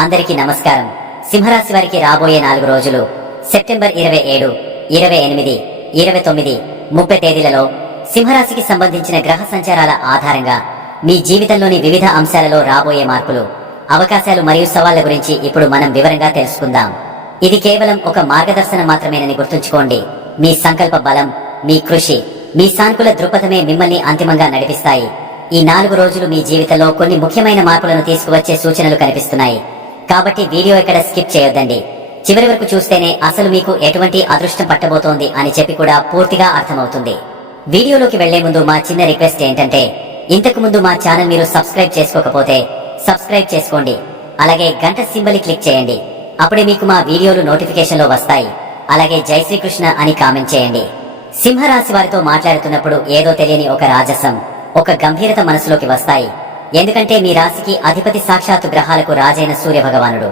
అందరికీ నమస్కారం. సింహరాశి వారికి రాబోయే 4 రోజులు సెప్టెంబర్ 27, 28, 29, 30 తేదీలలో సింహరాశికి సంబంధించిన గ్రహ సంచారాల ఆధారంగా మీ జీవితంలోని వివిధ అంశాలలో రాబోయే మార్పులు, అవకాశాలు మరియు సవాళ్ల గురించి ఇప్పుడు మనం వివరంగా తెలుసుకుందాం. ఇది కేవలం ఒక మార్గదర్శనం మాత్రమేనని గుర్తుంచుకోండి. మీ సంకల్ప బలం, మీ కృషి, మీ సానుకూల దృక్పథమే మిమ్మల్ని అంతిమంగా నడిపిస్తాయి. ఈ 4 రోజులు మీ జీవితంలో కొన్ని ముఖ్యమైన మార్పులను తీసుకువచ్చే సూచనలు కనిపిస్తున్నాయి. కాబట్టి వీడియో ఎక్కడ స్కిప్ చేయొద్దండి. చివరి వరకు చూస్తేనే అసలు మీకు ఎటువంటి అదృష్టం పట్టబోతోంది అని చెప్పి కూడా పూర్తిగా అర్థమవుతుంది. వీడియోలోకి వెళ్లే ముందు మా చిన్న రిక్వెస్ట్ ఏంటంటే, ఇంతకు ముందు మా ఛానల్ మీరు సబ్స్క్రైబ్ చేసుకోకపోతే సబ్స్క్రైబ్ చేసుకోండి. అలాగే గంట సింబల్ క్లిక్ చేయండి. అప్పుడే మీకు మా వీడియోలు నోటిఫికేషన్ లో వస్తాయి. అలాగే జై శ్రీకృష్ణ అని కామెంట్ చేయండి. సింహరాశి వారితో మాట్లాడుతున్నప్పుడు ఏదో తెలియని ఒక రాజసం, ఒక గంభీరత మనసులోకి వస్తాయి. ఎందుకంటే మీ రాశికి అధిపతి సాక్షాత్తు గ్రహాలకు రాజైన సూర్య భగవానుడు.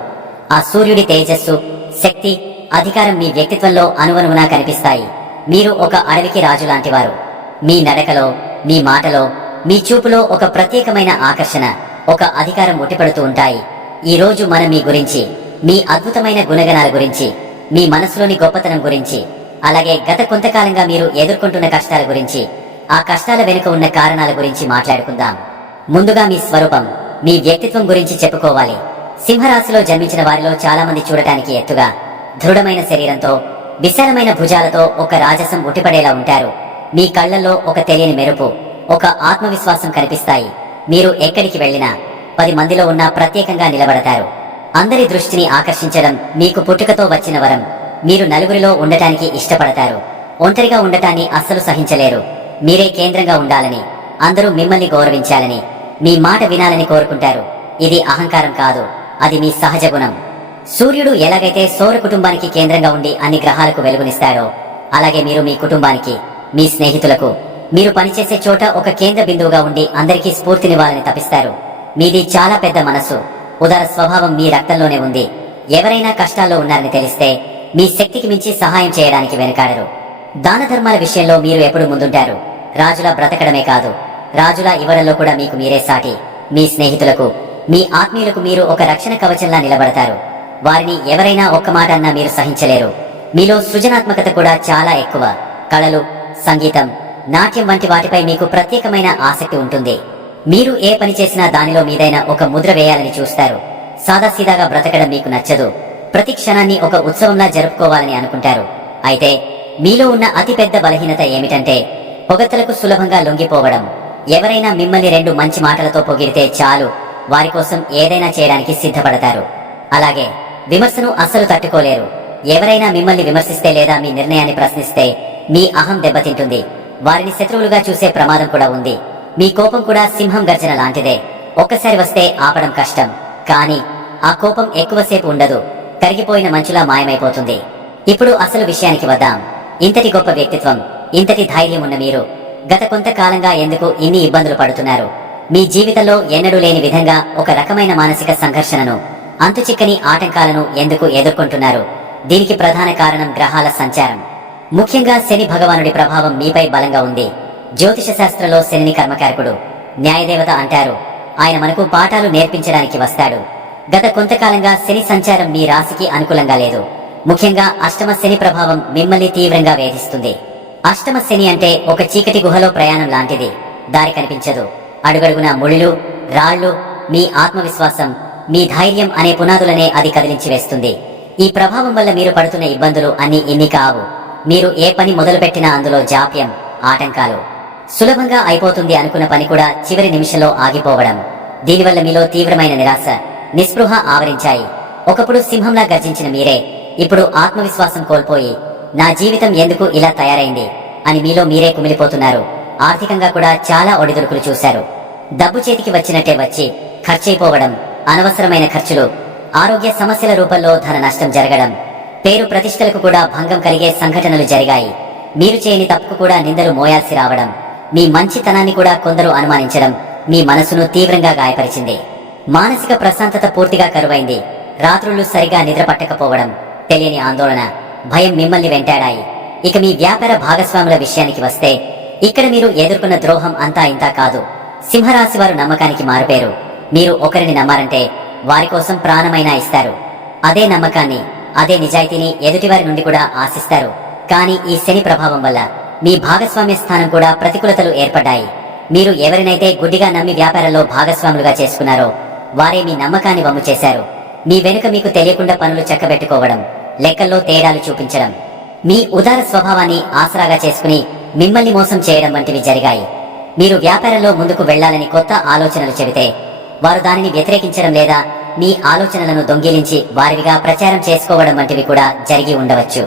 ఆ సూర్యుడి తేజస్సు, శక్తి, అధికారం మీ వ్యక్తిత్వంలో అనువనువునా కనిపిస్తాయి. మీరు ఒక అడవికి రాజు లాంటివారు. మీ నడకలో, మీ మాటలో, మీ చూపులో ఒక ప్రత్యేకమైన ఆకర్షణ, ఒక అధికారం ఉట్టిపడుతూ ఉంటాయి. ఈ రోజు మనం మీ గురించి, మీ అద్భుతమైన గుణగణాల గురించి, మీ మనసులోని గొప్పతనం గురించి, అలాగే గత కొంతకాలంగా మీరు ఎదుర్కొంటున్న కష్టాల గురించి, ఆ కష్టాల వెనుక ఉన్న కారణాల గురించి మాట్లాడుకుందాం. ముందుగా మీ స్వరూపం, మీ వ్యక్తిత్వం గురించి చెప్పుకోవాలి. సింహరాశిలో జన్మించిన వారిలో చాలా మంది చూడటానికి ఎత్తుగా, దృఢమైన శరీరంతో, విశాలమైన భుజాలతో ఒక రాజసం ఉట్టిపడేలా ఉంటారు. మీ కళ్లల్లో ఒక తెలియని మెరుపు, ఒక ఆత్మవిశ్వాసం కనిపిస్తాయి. మీరు ఎక్కడికి వెళ్లినా 10 మందిలో ఉన్న ప్రత్యేకంగా నిలబడతారు. అందరి దృష్టిని ఆకర్షించడం మీకు పుట్టుకతో వచ్చిన వరం. మీరు నలుగురిలో ఉండటానికి ఇష్టపడతారు. ఒంటరిగా ఉండటాన్ని అస్సలు సహించలేరు. మీరే కేంద్రంగా ఉండాలని, అందరూ మిమ్మల్ని గౌరవించాలని, మీ మాట వినాలని కోరుకుంటారు. ఇది అహంకారం కాదు, అది మీ సహజ గుణం. సూర్యుడు ఎలాగైతే సౌర కుటుంబానికి కేంద్రంగా ఉండి అన్ని గ్రహాలకు వెలుగునిస్తాడో, అలాగే మీరు మీ కుటుంబానికి, మీ స్నేహితులకు, మీరు పనిచేసే చోట ఒక కేంద్ర బిందువుగా ఉండి అందరికీ స్ఫూర్తినివ్వాలని తపిస్తారు. మీది చాలా పెద్ద మనసు, ఉదార స్వభావం మీ రక్తంలోనే ఉంది. ఎవరైనా కష్టాల్లో ఉన్నారని తెలిస్తే మీ శక్తికి మించి సహాయం చేయడానికి వెనుకాడరు. దాన ధర్మాల విషయంలో మీరు ఎప్పుడు ముందుంటారు. రాజులా బ్రతకడమే కాదు, రాజులా ఇవ్వడంలో కూడా మీకు మీరే సాటి. మీ స్నేహితులకు, మీ ఆత్మీయులకు మీరు ఒక రక్షణ కవచంలా నిలబడతారు. వారిని ఎవరైనా ఒక్క మాట అన్నా మీరు సహించలేరు. మీలో సృజనాత్మకత కూడా చాలా ఎక్కువ. కళలు, సంగీతం, నాట్యం వంటి వాటిపై మీకు ప్రత్యేకమైన ఆసక్తి ఉంటుంది. మీరు ఏ పని చేసినా దానిలో మీదైనా ఒక ముద్ర వేయాలని చూస్తారు. సాదాసీదాగా బ్రతకడం మీకు నచ్చదు. ప్రతి క్షణాన్ని ఒక ఉత్సవంలా జరుపుకోవాలని అనుకుంటారు. అయితే మీలో ఉన్న అతిపెద్ద బలహీనత ఏమిటంటే, పొగడ్తలకు సులభంగా లొంగిపోవడం. ఎవరైనా మిమ్మల్ని 2 మంచి మాటలతో పొగిడితే చాలు, వారి కోసం ఏదైనా చేయడానికి సిద్ధపడతారు. అలాగే విమర్శను అస్సలు తట్టుకోలేరు. ఎవరైనా మిమ్మల్ని విమర్శిస్తే లేదా మీ నిర్ణయాన్ని ప్రశ్నిస్తే మీ అహం దెబ్బతింటుంది. వారిని శత్రువులుగా చూసే ప్రమాదం కూడా ఉంది. మీ కోపం కూడా సింహం గర్జన లాంటిదే. ఒక్కసారి వస్తే ఆపడం కష్టం, కానీ ఆ కోపం ఎక్కువసేపు ఉండదు. కరిగిపోయిన మంచులా మాయమైపోతుంది. ఇప్పుడు అసలు విషయానికి వద్దాం. ఇంతటి గొప్ప వ్యక్తిత్వం, ఇంతటి ధైర్యం ఉన్న మీరు గత కొంతకాలంగా ఎందుకు ఇన్ని ఇబ్బందులు పడుతున్నారు? మీ జీవితంలో ఎన్నడూ లేని విధంగా ఒక రకమైన మానసిక సంఘర్షణను, అంతుచిక్కని ఆటంకాలను ఎందుకు ఎదుర్కొంటున్నారు? దీనికి ప్రధాన కారణం గ్రహాల సంచారం. ముఖ్యంగా శని భగవానుడి ప్రభావం మీపై బలంగా ఉంది. జ్యోతిష శాస్త్రంలో శనిని కర్మకారకుడు, న్యాయదేవత అంటారు. ఆయన మనకు పాఠాలు నేర్పించడానికి వస్తాడు. గత కొంతకాలంగా శని సంచారం మీ రాశికి అనుకూలంగా లేదు. ముఖ్యంగా అష్టమ శని ప్రభావం మిమ్మల్ని తీవ్రంగా వేధిస్తుంది. అష్టమ శని అంటే ఒక చీకటి గుహలో ప్రయాణం లాంటిది. దారి కనిపించదు. అడుగడుగునా ముళ్ళు, రాళ్లు, మీ ఆత్మవిశ్వాసం, మీ ధైర్యం అనే పునాదులనే అది కదిలించి వేస్తుంది. ఈ ప్రభావం వల్ల మీరు పడుతున్న ఇబ్బందులు అన్ని ఇన్ని కావు. మీరు ఏ పని మొదలుపెట్టినా అందులో జాప్యం, ఆటంకాలు. సులభంగా అయిపోతుంది అనుకున్న పని కూడా చివరి నిమిషంలో ఆగిపోవడం. దీనివల్ల మీలో తీవ్రమైన నిరాశ, నిస్పృహ ఆవరించాయి. ఒకప్పుడు సింహంలా గర్జించిన మీరే ఇప్పుడు ఆత్మవిశ్వాసం కోల్పోయి, నా జీవితం ఎందుకు ఇలా తయారైంది అని మీలో మీరే కుమిలిపోతున్నారు. ఆర్థికంగా కూడా చాలా ఒడిదుడుకులు చూశారు. డబ్బు చేతికి వచ్చినట్టే వచ్చి ఖర్చయిపోవడం, అనవసరమైన ఖర్చులు, ఆరోగ్య సమస్యల రూపంలో ధన నష్టం జరగడం, పేరు ప్రతిష్టలకు కూడా భంగం కలిగే సంఘటనలు జరిగాయి. మీరు చేయని తప్పుకు కూడా నిందలు మోయాల్సి రావడం, మీ మంచితనాన్ని కూడా కొందరు అనుమానించడం మీ మనసును తీవ్రంగా గాయపరిచింది. మానసిక ప్రశాంతత పూర్తిగా కరువైంది. రాత్రులు సరిగా నిద్ర పట్టకపోవడం, తెలియని ఆందోళన, భయం మిమ్మల్ని వెంటాడాయి. ఇక మీ వ్యాపార భాగస్వాముల విషయానికి వస్తే, ఇక్కడ మీరు ఎదుర్కొన్న ద్రోహం అంతా ఇంతా కాదు. సింహరాశి వారు నమ్మకానికి మారుపేరు. మీరు ఒకరిని నమ్మారంటే వారి కోసం ప్రాణమైనా ఇస్తారు. అదే నమ్మకాన్ని, అదే నిజాయితీని ఎదుటివారి నుండి కూడా ఆశిస్తారు. కానీ ఈ శని ప్రభావం వల్ల మీ భాగస్వామ్య స్థానం కూడా ప్రతికూలతలు ఏర్పడ్డాయి. మీరు ఎవరినైతే గుడ్డిగా నమ్మి వ్యాపారంలో భాగస్వాములుగా చేసుకున్నారో వారే మీ నమ్మకాన్ని వమ్ము చేశారు. మీ వెనుక మీకు తెలియకుండా పనులు చక్కబెట్టుకోవడం, లెక్కల్లో తేడాలు చూపించడం, మీ ఉదార స్వభావాన్ని ఆసరాగా చేసుకుని మిమ్మల్ని మోసం చేయడం వంటివి జరిగాయి. మీరు వ్యాపారంలో ముందుకు వెళ్లాలని కొత్త ఆలోచనలు చెబితే వారు దానిని వ్యతిరేకించడం లేదా మీ ఆలోచనలను దొంగిలించి వారివిగా ప్రచారం చేసుకోవడం వంటివి కూడా జరిగి ఉండవచ్చు.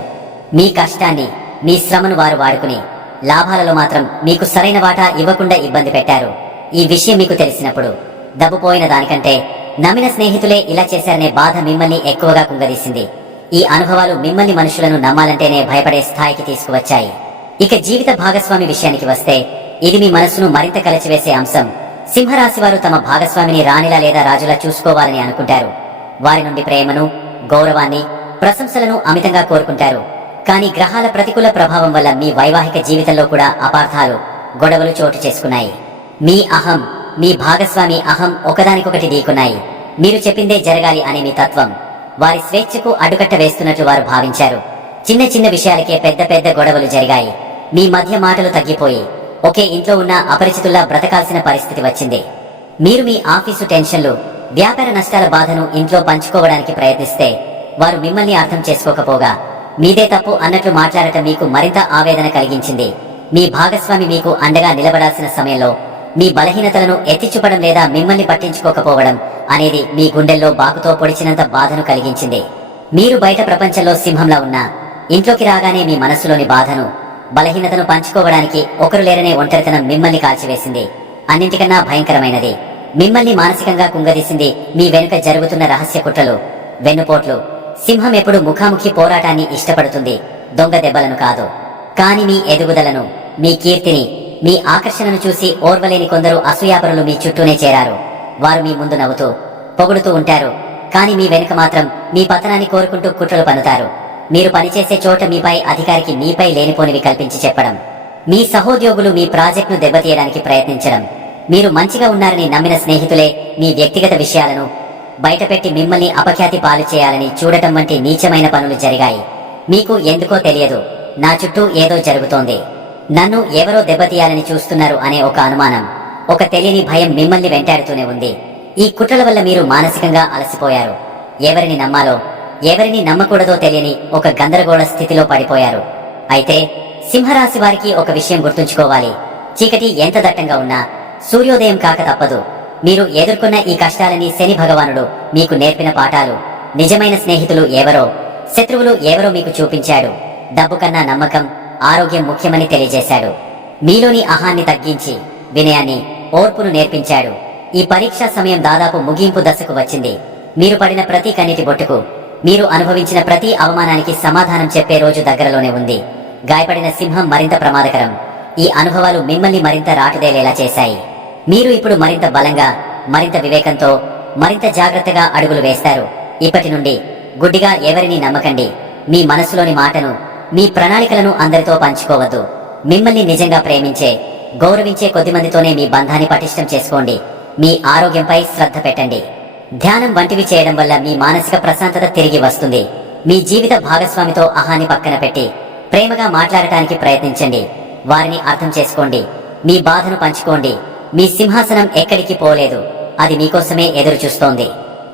మీ కష్టాన్ని, మీ శ్రమను వారు వాడుకుని లాభాలలో మాత్రం మీకు సరైన వాటా ఇవ్వకుండా ఇబ్బంది పెట్టారు. ఈ విషయం మీకు తెలిసినప్పుడు డబ్బుపోయిన దానికంటే నమ్మిన స్నేహితులే ఇలా చేశారనే బాధ మిమ్మల్ని ఎక్కువగా కుంగదీసింది. ఈ అనుభవాలు మిమ్మల్ని మనుషులను నమ్మాలంటేనే భయపడే స్థాయికి తీసుకువచ్చాయి. ఇక జీవిత భాగస్వామి విషయానికి వస్తే ఇది మీ మనస్సును మరింత కలచివేసే అంశం. సింహరాశి వారు తమ భాగస్వామిని రాణిలా లేదా రాజులా చూసుకోవాలని అనుకుంటారు. వారి నుండి ప్రేమను, గౌరవాన్ని, ప్రశంసలను అమితంగా కోరుకుంటారు. కానీ గ్రహాల ప్రతికూల ప్రభావం వల్ల మీ వైవాహిక జీవితంలో కూడా అపార్థాలు, గొడవలు చోటు చేసుకున్నాయి. మీ అహం, మీ భాగస్వామి అహం ఒకదానికొకటి ఢీకున్నాయి. మీరు చెప్పిందే జరగాలి అనే మీ తత్వం వారి స్వేచ్ఛకు అడ్డుకట్ట వేస్తున్నట్లు వారు భావించారు. చిన్న చిన్న విషయాలకే పెద్ద పెద్ద గొడవలు జరిగాయి. మీ మధ్య మాటలు తగ్గిపోయి ఒకే ఇంట్లో ఉన్న అపరిచితుల్లా బ్రతకాల్సిన పరిస్థితి వచ్చింది. మీరు మీ ఆఫీసు టెన్షన్లు, వ్యాపార నష్టాల బాధను ఇంట్లో పంచుకోవడానికి ప్రయత్నిస్తే వారు మిమ్మల్ని అర్థం చేసుకోకపోగా మీదే తప్పు అన్నట్లు మాట్లాడటం మీకు మరింత ఆవేదన కలిగించింది. మీ భాగస్వామి మీకు అండగా నిలబడాల్సిన సమయంలో మీ బలహీనతలను ఎత్తిచూపడం లేదా మిమ్మల్ని పట్టించుకోకపోవడం అనేది మీ గుండెల్లో బాకుతో పొడిచినంత బాధను కలిగించింది. మీరు బయట ప్రపంచంలో సింహంలా ఉన్నా ఇంట్లోకి రాగానే మీ మనస్సులోని బాధను, బలహీనతను పంచుకోవడానికి ఒకరు లేరనే ఒంటరితనం మిమ్మల్ని కాల్చివేసింది. అన్నింటికన్నా భయంకరమైనది, మిమ్మల్ని మానసికంగా కుంగదీసింది మీ వెనుక జరుగుతున్న రహస్య కుట్రలు, వెన్నుపోట్లు. సింహం ఎప్పుడు ముఖాముఖి పోరాటాన్ని ఇష్టపడుతుంది, దొంగ దెబ్బలను కాదు. కాని మీ ఎదుగుదలను, మీ కీర్తిని, మీ ఆకర్షణను చూసి ఓర్వలేని కొందరు అసూయాపరులు మీ చుట్టూనే చేరారు. వారు మీ ముందు నవ్వుతూ, పొగుడుతూ ఉంటారు. కాని మీ వెనుక మాత్రం మీ పతనాన్ని కోరుకుంటూ కుట్రలు పన్నుతారు. మీరు పనిచేసే చోట మీపై అధికారికి మీపై లేనిపోనివి కల్పించి చెప్పడం, మీ సహోద్యోగులు మీ ప్రాజెక్టును దెబ్బతీయడానికి ప్రయత్నించడం, మీరు మంచిగా ఉన్నారని నమ్మిన స్నేహితులే మీ వ్యక్తిగత విషయాలను బయటపెట్టి మిమ్మల్ని అపఖ్యాతి పాలు చేయాలని చూడటం వంటి నీచమైన పనులు జరిగాయి. మీకు ఎందుకో తెలియదు, నా చుట్టూ ఏదో జరుగుతోంది, నన్ను ఎవరో దెబ్బతీయాలని చూస్తున్నారు అనే ఒక అనుమానం, ఒక తెలియని భయం మిమ్మల్ని వెంటాడుతూనే ఉంది. ఈ కుట్రల వల్ల మీరు మానసికంగా అలసిపోయారు. ఎవరిని నమ్మాలో, ఎవరిని నమ్మకూడదో తెలియని ఒక గందరగోళ స్థితిలో పడిపోయారు. అయితే సింహరాశి వారికి ఒక విషయం గుర్తుంచుకోవాలి. చీకటి ఎంత దట్టంగా ఉన్నా సూర్యోదయం కాక తప్పదు. మీరు ఎదుర్కొన్న ఈ కష్టాలని శని భగవానుడు మీకు నేర్పిన పాఠాలు. నిజమైన స్నేహితులు ఎవరో, శత్రువులు ఎవరో మీకు చూపించాడు. డబ్బు కన్నా నమ్మకం, ఆరోగ్యం ముఖ్యమని తెలియజేశాడు. మీలోని అహాన్ని తగ్గించి వినయాన్ని, ఓర్పును నేర్పించాడు. ఈ పరీక్షా సమయం దాదాపు ముగింపు దశకు వచ్చింది. మీరు పడిన ప్రతి కన్నీటి బొట్టుకు, మీరు అనుభవించిన ప్రతి అవమానానికి సమాధానం చెప్పే రోజు దగ్గరలోనే ఉంది. గాయపడిన సింహం మరింత ప్రమాదకరం. ఈ అనుభవాలు మిమ్మల్ని మరింత రాటుదేలేలా చేశాయి. మీరు ఇప్పుడు మరింత బలంగా, మరింత వివేకంతో, మరింత జాగ్రత్తగా అడుగులు వేస్తారు. ఇప్పటి నుండి గుడ్డిగా ఎవరిని నమ్మకండి. మీ మనసులోని మాటను, మీ ప్రణాళికలను అందరితో పంచుకోవద్దు. మిమ్మల్ని నిజంగా ప్రేమించే, గౌరవించే కొద్దిమందితోనే మీ బంధాన్ని పటిష్టం చేసుకోండి. మీ ఆరోగ్యంపై శ్రద్ధ పెట్టండి. ధ్యానం వంటివి చేయడం వల్ల మీ మానసిక ప్రశాంతత తిరిగి వస్తుంది. మీ జీవిత భాగస్వామితో అహాన్ని పక్కన పెట్టి ప్రేమగా మాట్లాడటానికి ప్రయత్నించండి. వారిని అర్థం చేసుకోండి. మీ బాధను పంచుకోండి. మీ సింహాసనం ఎక్కడికి పోలేదు, అది మీకోసమే ఎదురు చూస్తోంది.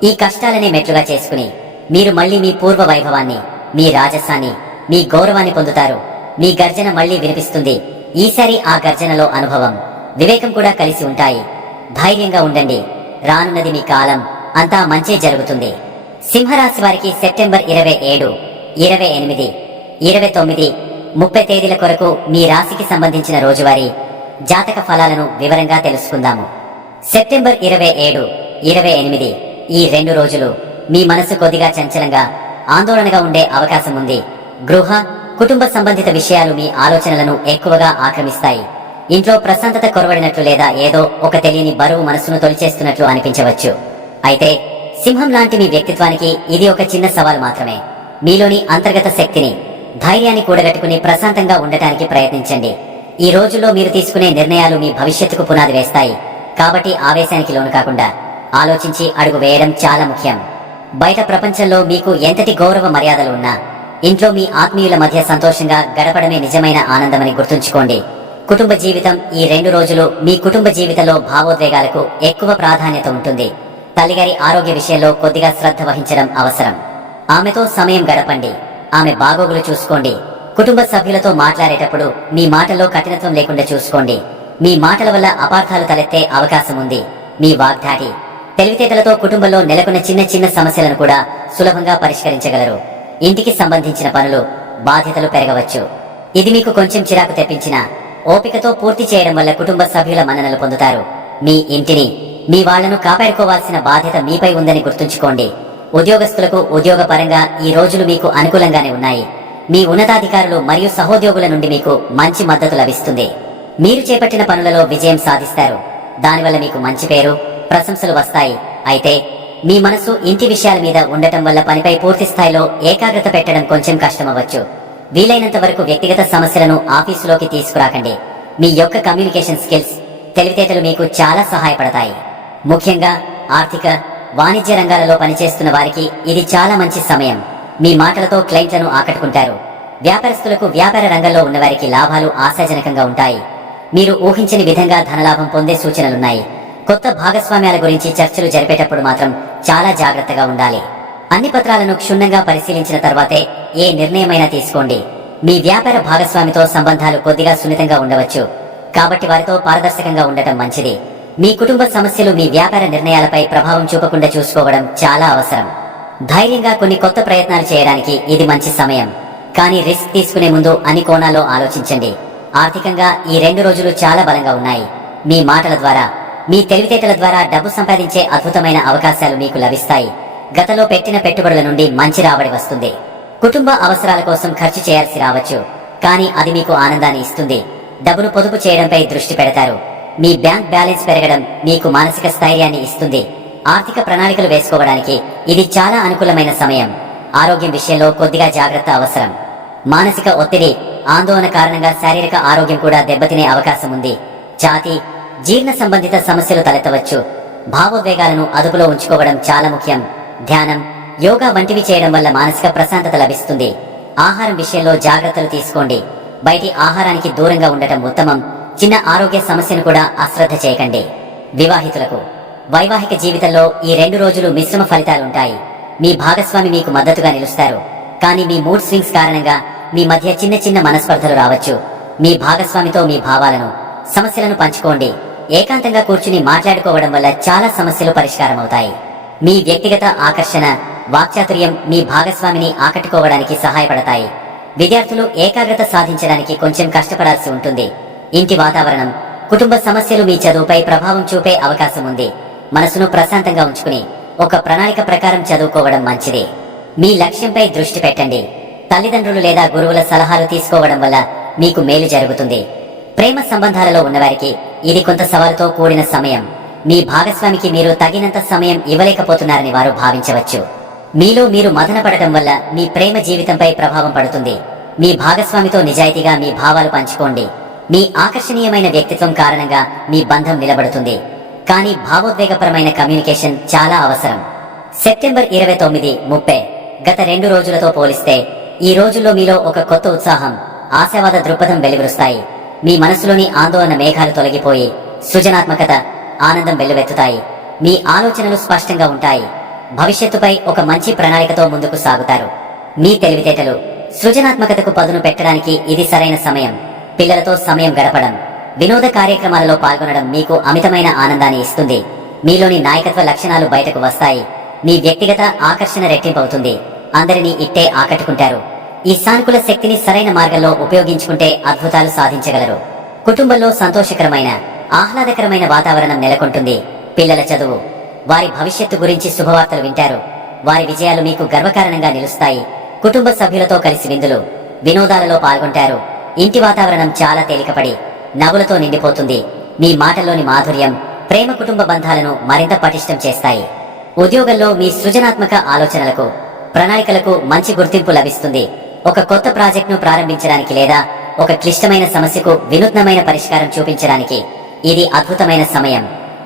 ఈ కష్టాలనే మెట్లుగా చేసుకుని మీరు మళ్లీ మీ పూర్వ వైభవాన్ని, మీ రాజసాన్ని, మీ గౌరవాన్ని పొందుతారు. మీ గర్జన మళ్లీ వినిపిస్తుంది. ఈసారి ఆ గర్జనలో అనుభవం, వివేకం కూడా కలిసి ఉంటాయి. ధైర్యంగా ఉండండి. రానున్నది మీ కాలం. అంతా మంచే జరుగుతుంది. సింహరాశి వారికి సెప్టెంబర్ 27, 28, 29, 30 తేదీల కొరకు మీ రాశికి సంబంధించిన రోజువారీ జాతక ఫలాలను వివరంగా తెలుసుకుందాము. సెప్టెంబర్ 27, 28 ఈ 2 రోజులు మీ మనసు కొద్దిగా చంచలంగా, ఆందోళనగా ఉండే అవకాశం ఉంది. గృహ, కుటుంబ సంబంధిత విషయాలు మీ ఆలోచనలను ఎక్కువగా ఆక్రమిస్తాయి. ఇంట్లో ప్రశాంతత కొరవడినట్లు లేదా ఏదో ఒక తెలియని బరువు మనసును తొలిచేస్తున్నట్లు అనిపించవచ్చు. అయితే సింహం లాంటి మీ వ్యక్తిత్వానికి ఇది ఒక చిన్న సవాల్ మాత్రమే. మీలోని అంతర్గత శక్తిని, ధైర్యాన్ని కూడగట్టుకుని ప్రశాంతంగా ఉండటానికి ప్రయత్నించండి. ఈ రోజుల్లో మీరు తీసుకునే నిర్ణయాలు మీ భవిష్యత్తుకు పునాది వేస్తాయి. కాబట్టి ఆవేశానికి లోను కాకుండా ఆలోచించి అడుగు వేయడం చాలా ముఖ్యం. బయట ప్రపంచంలో మీకు ఎంతటి గౌరవ మర్యాదలు ఉన్నా ఇంట్లో మీ ఆత్మీయుల మధ్య సంతోషంగా గడపడమే నిజమైన ఆనందమని గుర్తుంచుకోండి. కుటుంబ జీవితం ఈ 2 రోజులు మీ కుటుంబ జీవితంలో భావోద్వేగాలకు ఎక్కువ ప్రాధాన్యత ఉంటుంది. తల్లిగారి ఆరోగ్య విషయంలో కొద్దిగా శ్రద్ధ వహించడం అవసరం. ఆమెతో సమయం గడపండి. ఆమె బాగోగులు చూసుకోండి. కుటుంబ సభ్యులతో మాట్లాడేటప్పుడు మీ మాటల్లో కఠినత్వం లేకుండా చూసుకోండి. మీ మాటల వల్ల అపార్థాలు తలెత్తే అవకాశం ఉంది. మీ వాగ్దాటి తెలివితేటలతో కుటుంబంలో నెలకొన్న చిన్న చిన్న సమస్యలను కూడా సులభంగా పరిష్కరించగలరు. ఇంటికి సంబంధించిన పనులు, బాధ్యతలు పెరగవచ్చు. ఇది మీకు కొంచెం చిరాకు తెప్పించినా ఓపికతో పూర్తి చేయడం వల్ల కుటుంబ సభ్యుల మన్ననలు పొందుతారు. మీ ఇంటిని, మీ వాళ్లను కాపాడుకోవాల్సిన బాధ్యత మీపై ఉందని గుర్తుంచుకోండి. ఉద్యోగస్తులకు ఉద్యోగపరంగా ఈ రోజులు మీకు అనుకూలంగానే ఉన్నాయి. మీ ఉన్నతాధికారులు మరియు సహోద్యోగుల నుండి మీకు మంచి మద్దతు లభిస్తుంది. మీరు చేపట్టిన పనులలో విజయం సాధిస్తారు. దానివల్ల మీకు మంచి పేరు, ప్రశంసలు వస్తాయి. అయితే మీ మనసు ఇంటి విషయాల మీద ఉండటం వల్ల పనిపై పూర్తి స్థాయిలో ఏకాగ్రత పెట్టడం కొంచెం కష్టమవచ్చు. వీలైనంత వరకు వ్యక్తిగత సమస్యలను ఆఫీసులోకి తీసుకురాకండి. మీ యొక్క కమ్యూనికేషన్ స్కిల్స్, తెలివితేటలు మీకు చాలా సహాయపడతాయి. ముఖ్యంగా ఆర్థిక, వాణిజ్య రంగాలలో పనిచేస్తున్న వారికి ఇది చాలా మంచి సమయం. మీ మాటలతో క్లయింట్లను ఆకట్టుకుంటారు. వ్యాపారస్తులకు వ్యాపార రంగంలో ఉన్నవారికి లాభాలు ఆశాజనకంగా ఉంటాయి. మీరు ఊహించని విధంగా ధనలాభం పొందే సూచనలున్నాయి. కొత్త భాగస్వామ్యాల గురించి చర్చలు జరిపేటప్పుడు మాత్రం చాలా జాగ్రత్తగా ఉండాలి. అన్ని పత్రాలను క్షుణ్ణంగా పరిశీలించిన తర్వాతే ఏ నిర్ణయమైనా తీసుకోండి. మీ వ్యాపార భాగస్వామితో సంబంధాలు కొద్దిగా సున్నితంగా ఉండవచ్చు. కాబట్టి వారితో పారదర్శకంగా ఉండటం మంచిది. మీ కుటుంబ సమస్యలు మీ వ్యాపార నిర్ణయాలపై ప్రభావం చూపకుండా చూసుకోవడం చాలా అవసరం. ధైర్యంగా కొన్ని కొత్త ప్రయత్నాలు చేయడానికి ఇది మంచి సమయం. కానీ రిస్క్ తీసుకునే ముందు అన్ని కోణాల్లో ఆలోచించండి. ఆర్థికంగా ఈ 2 రోజులు చాలా బలంగా ఉన్నాయి. మీ మాటల ద్వారా, మీ తెలివితేటల ద్వారా డబ్బు సంపాదించే అద్భుతమైన అవకాశాలు మీకు లభిస్తాయి. గతంలో పెట్టిన పెట్టుబడుల నుండి మంచి రాబడి వస్తుంది. కుటుంబ అవసరాల కోసం ఖర్చు చేయాల్సి రావచ్చు, కానీ అది మీకు ఆనందాన్ని ఇస్తుంది. డబ్బును పొదుపు చేయడంపై దృష్టి పెడతారు. మీ బ్యాంక్ బ్యాలెన్స్ పెరగడం మీకు మానసిక స్థైర్యాన్ని ఇస్తుంది. ఆర్థిక ప్రణాళికలు వేసుకోవడానికి ఇది చాలా అనుకూలమైన సమయం. ఆరోగ్యం విషయంలో కొద్దిగా జాగ్రత్త అవసరం. మానసిక ఒత్తిడి, ఆందోళన కారణంగా శారీరక ఆరోగ్యం కూడా దెబ్బతినే అవకాశం ఉంది. ఛాతీ, జీర్ణ సంబంధిత సమస్యలు తలెత్తవచ్చు. భావోద్వేగాలను అదుపులో ఉంచుకోవడం చాలా ముఖ్యం. ధ్యానం, యోగా వంటివి చేయడం వల్ల మానసిక ప్రశాంతత లభిస్తుంది. ఆహారం విషయంలో జాగ్రత్తలు తీసుకోండి. బయటి ఆహారానికి దూరంగా ఉండటం ఉత్తమం. చిన్న ఆరోగ్య సమస్యను కూడా అశ్రద్ధ చేయకండి. వివాహితులకు వైవాహిక జీవితంలో ఈ 2 రోజులు మిశ్రమ ఫలితాలుంటాయి. మీ భాగస్వామి మీకు మద్దతుగా నిలుస్తారు, కానీ మీ మూడ్ స్వింగ్స్ కారణంగా మీ మధ్య చిన్న చిన్న మనస్పర్ధలు రావచ్చు. మీ భాగస్వామితో మీ భావాలను, సమస్యలను పంచుకోండి. ఏకాంతంగా కూర్చుని మాట్లాడుకోవడం వల్ల చాలా సమస్యలు పరిష్కారమవుతాయి. మీ వ్యక్తిగత ఆకర్షణ, వాక్చాతుర్యం మీ భాగస్వామిని ఆకట్టుకోవడానికి సహాయపడతాయి. విద్యార్థులు ఏకాగ్రత సాధించడానికి కొంచెం కష్టపడాల్సి ఉంటుంది. ఇంటి వాతావరణం, కుటుంబ సమస్యలు మీ చదువుపై ప్రభావం చూపే అవకాశం ఉంది. మనసును ప్రశాంతంగా ఉంచుకుని ఒక ప్రణాళిక ప్రకారం చదువుకోవడం మంచిది. మీ లక్ష్యంపై దృష్టి పెట్టండి. తల్లిదండ్రులు లేదా గురువుల సలహాలు తీసుకోవడం వల్ల మీకు మేలు జరుగుతుంది. ప్రేమ సంబంధాలలో ఉన్నవారికి ఇది కొంత సవాలుతో కూడిన సమయం. మీ భాగస్వామికి మీరు తగినంత సమయం ఇవ్వలేకపోతున్నారని వారు భావించవచ్చు. మీలో మీరు మదన పడటం వల్ల మీ ప్రేమ జీవితంపై ప్రభావం పడుతుంది. మీ భాగస్వామితో నిజాయితీగా మీ భావాలు పంచుకోండి. మీ ఆకర్షణీయమైన వ్యక్తిత్వం కారణంగా మీ బంధం నిలబడుతుంది. కానీ భావోద్వేగపరమైన కమ్యూనికేషన్ చాలా అవసరం. సెప్టెంబర్ 29, 30 గత 2 రోజులతో పోలిస్తే ఈ రోజుల్లో మీలో ఒక కొత్త ఉత్సాహం, ఆశావాద దృక్పథం వెలువరుస్తాయి. మీ మనసులోని ఆందోళన మేఘాలు తొలగిపోయి సృజనాత్మకత, ఆనందం వెల్లువెత్తుతాయి. మీ ఆలోచనలు స్పష్టంగా ఉంటాయి. భవిష్యత్తుపై ఒక మంచి ప్రణాళికతో ముందుకు సాగుతారు. మీ తెలివితేటలు, సృజనాత్మకతకు పదును పెట్టడానికి ఇది సరైన సమయం. పిల్లలతో సమయం గడపడం, వినోద కార్యక్రమాలలో పాల్గొనడం మీకు అమితమైన ఆనందాన్ని ఇస్తుంది. మీలోని నాయకత్వ లక్షణాలు బయటకు వస్తాయి. మీ వ్యక్తిగత ఆకర్షణ రెట్టింపవుతుంది. అందరినీ ఇట్టే ఆకట్టుకుంటారు. ఈ సానుకూల శక్తిని సరైన మార్గంలో ఉపయోగించుకుంటే అద్భుతాలు సాధించగలరు. కుటుంబంలో సంతోషకరమైన, ఆహ్లాదకరమైన వాతావరణం నెలకొంటుంది. పిల్లల చదువు, వారి భవిష్యత్తు గురించి శుభవార్తలు వింటారు. వారి విజయాలు మీకు గర్వకారణంగా నిలుస్తాయి. కుటుంబ సభ్యులతో కలిసి విందులు, వినోదాలలో పాల్గొంటారు. ఇంటి వాతావరణం చాలా తేలికపడి నవ్వులతో నిండిపోతుంది. మీ మాటల్లోని మాధుర్యం ప్రేమ కుటుంబ బంధాలను మరింత పటిష్టం చేస్తాయి. ఉద్యోగంలో మీ సృజనాత్మక ఆలోచనలకు, ప్రణాళికలకు మంచి గుర్తింపు లభిస్తుంది. ఒక కొత్త ప్రాజెక్టును ప్రారంభించడానికి లేదా ఒక క్లిష్టమైన సమస్యకు వినూత్నమైన పరిష్కారం చూపించడానికి ఇది అద్భుతమైన సమయం.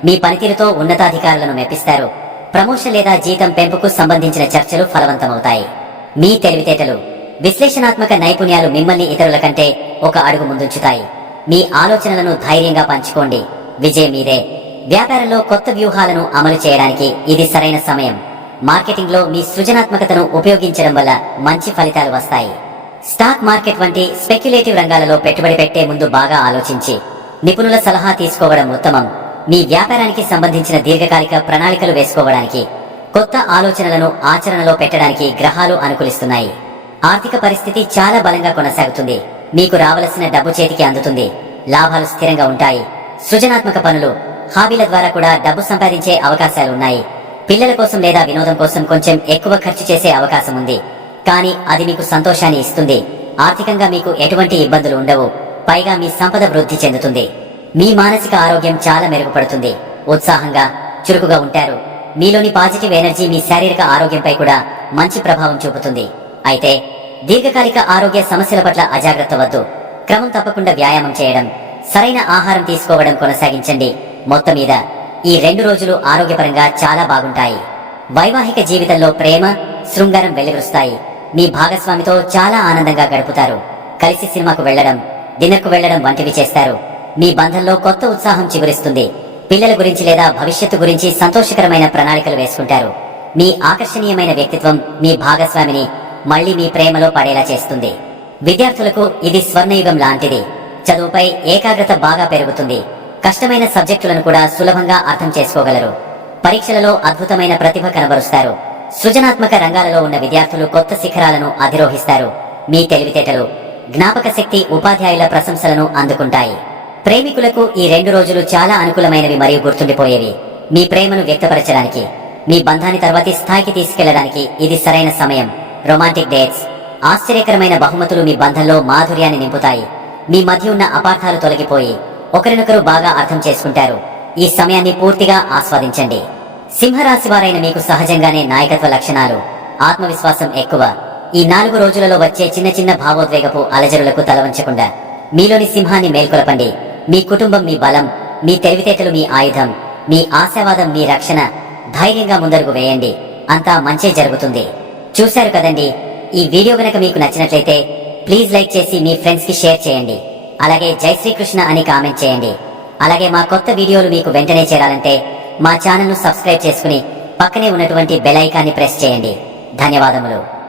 మీ పనితీరుతో ఉన్నతాధికారులను మెప్పిస్తారు. ప్రమోషన్ లేదా జీతం పెంపుకు సంబంధించిన చర్చలు ఫలవంతమవుతాయి. మీ తెలివితేటలు, విశ్లేషణాత్మక నైపుణ్యాలు మిమ్మల్ని ఇతరుల కంటే ఒక అడుగు ముందుంచుతాయి. మీ ఆలోచనలను ధైర్యంగా పంచుకోండి. విజయం మీదే. వ్యాపారంలో కొత్త వ్యూహాలను అమలు చేయడానికి ఇది సరైన సమయం. మార్కెటింగ్లో మీ సృజనాత్మకతను ఉపయోగించడం వల్ల మంచి ఫలితాలు వస్తాయి. స్టాక్ మార్కెట్ వంటి స్పెక్యులేటివ్ రంగాలలో పెట్టుబడి పెట్టే ముందు బాగా ఆలోచించి నిపుణుల సలహా తీసుకోవడం ఉత్తమం. మీ వ్యాపారానికి సంబంధించిన దీర్ఘకాలిక ప్రణాళికలు వేసుకోవడానికి, కొత్త ఆలోచనలను ఆచరణలో పెట్టడానికి గ్రహాలు అనుకూలిస్తున్నాయి. ఆర్థిక పరిస్థితి చాలా బలంగా కొనసాగుతుంది. మీకు రావలసిన డబ్బు చేతికి అందుతుంది. లాభాలు స్థిరంగా ఉంటాయి. సృజనాత్మక పనులు, హాబీల ద్వారా కూడా డబ్బు సంపాదించే అవకాశాలు ఉన్నాయి. పిల్లల కోసం లేదా వినోదం కోసం కొంచెం ఎక్కువ ఖర్చు చేసే అవకాశం ఉంది, కానీ అది మీకు సంతోషాన్ని ఇస్తుంది. ఆర్థికంగా మీకు ఎటువంటి ఇబ్బందులు ఉండవు. పైగా మీ సంపద వృద్ధి చెందుతుంది. మీ మానసిక ఆరోగ్యం చాలా మెరుగుపడుతుంది. ఉత్సాహంగా, చురుకుగా ఉంటారు. మీలోని పాజిటివ్ ఎనర్జీ మీ శారీరక ఆరోగ్యంపై కూడా మంచి ప్రభావం చూపుతుంది. అయితే దీర్ఘకాలిక ఆరోగ్య సమస్యల పట్ల అజాగ్రత్త వద్దు. క్రమం తప్పకుండా వ్యాయామం చేయడం, సరైన ఆహారం తీసుకోవడం కొనసాగించండి. మొత్తం మీద ఈ 2 రోజులు ఆరోగ్యపరంగా చాలా బాగుంటాయి. వైవాహిక జీవితంలో ప్రేమ, శృంగారం వెల్లివిరుస్తాయి. మీ భాగస్వామితో చాలా ఆనందంగా గడుపుతారు. కలిసి సినిమాకు వెళ్లడం, డిన్నర్కు వెళ్లడం వంటివి చేస్తారు. మీ బంధంలో కొత్త ఉత్సాహం చిగురిస్తుంది. పిల్లల గురించి లేదా భవిష్యత్తు గురించి సంతోషకరమైన ప్రణాళికలు వేసుకుంటారు. మీ ఆకర్షణీయమైన వ్యక్తిత్వం మీ భాగస్వామిని మళ్లీ మీ ప్రేమలో పడేలా చేస్తుంది. విద్యార్థులకు ఇది స్వర్ణయుగం లాంటిది. చదువుపై ఏకాగ్రత బాగా పెరుగుతుంది. కష్టమైన సబ్జెక్టులను కూడా సులభంగా అర్థం చేసుకోగలరు. పరీక్షలలో అద్భుతమైన ప్రతిభ కనబరుస్తారు. సృజనాత్మక రంగాలలో ఉన్న విద్యార్థులు కొత్త శిఖరాలను అధిరోహిస్తారు. మీ తెలివితేటలు, జ్ఞాపక శక్తి ఉపాధ్యాయుల ప్రశంసలను అందుకుంటాయి. ప్రేమికులకు ఈ 2 రోజులు చాలా అనుకూలమైనవి మరియు గుర్తుండిపోయేవి. మీ ప్రేమను వ్యక్తపరచడానికి, మీ బంధాన్ని తర్వాతి స్థాయికి తీసుకెళ్లడానికి ఇది సరైన సమయం. రొమాంటిక్ డేట్స్, ఆశ్చర్యకరమైన బహుమతులు మీ బంధంలో మాధుర్యాన్ని నింపుతాయి. మీ మధ్య ఉన్న అపార్థాలు తొలగిపోయి ఒకరినొకరు బాగా అర్థం చేసుకుంటారు. ఈ సమయాన్ని పూర్తిగా ఆస్వాదించండి. సింహరాశి వారైన మీకు సహజంగానే నాయకత్వ లక్షణాలు, ఆత్మవిశ్వాసం ఎక్కువ. ఈ 4 రోజులలో వచ్చే చిన్న చిన్న భావోద్వేగపు అలజడులకు తలవంచకుండా మీలోని సింహాన్ని మేల్కొలపండి. మీ కుటుంబం మీ బలం, మీ తెలివితేటలు మీ ఆయుధం, మీ ఆశావాదం మీ రక్షణ. ధైర్యంగా ముందడుగు వేయండి. అంతా మంచే జరుగుతుంది. చూశారు కదండి. ఈ వీడియో గనక మీకు నచ్చినట్లయితే ప్లీజ్ లైక్ చేసి మీ ఫ్రెండ్స్ కి షేర్ చేయండి. అలాగే జై శ్రీకృష్ణ అని కామెంట్ చేయండి. అలాగే మా కొత్త వీడియోలు మీకు వెంటనే చేరాలంటే మా ఛానల్ ను సబ్స్క్రైబ్ చేసుకుని పక్కనే ఉన్నటువంటి బెల్ ఐకాన్ని ప్రెస్ చేయండి. ధన్యవాదములు.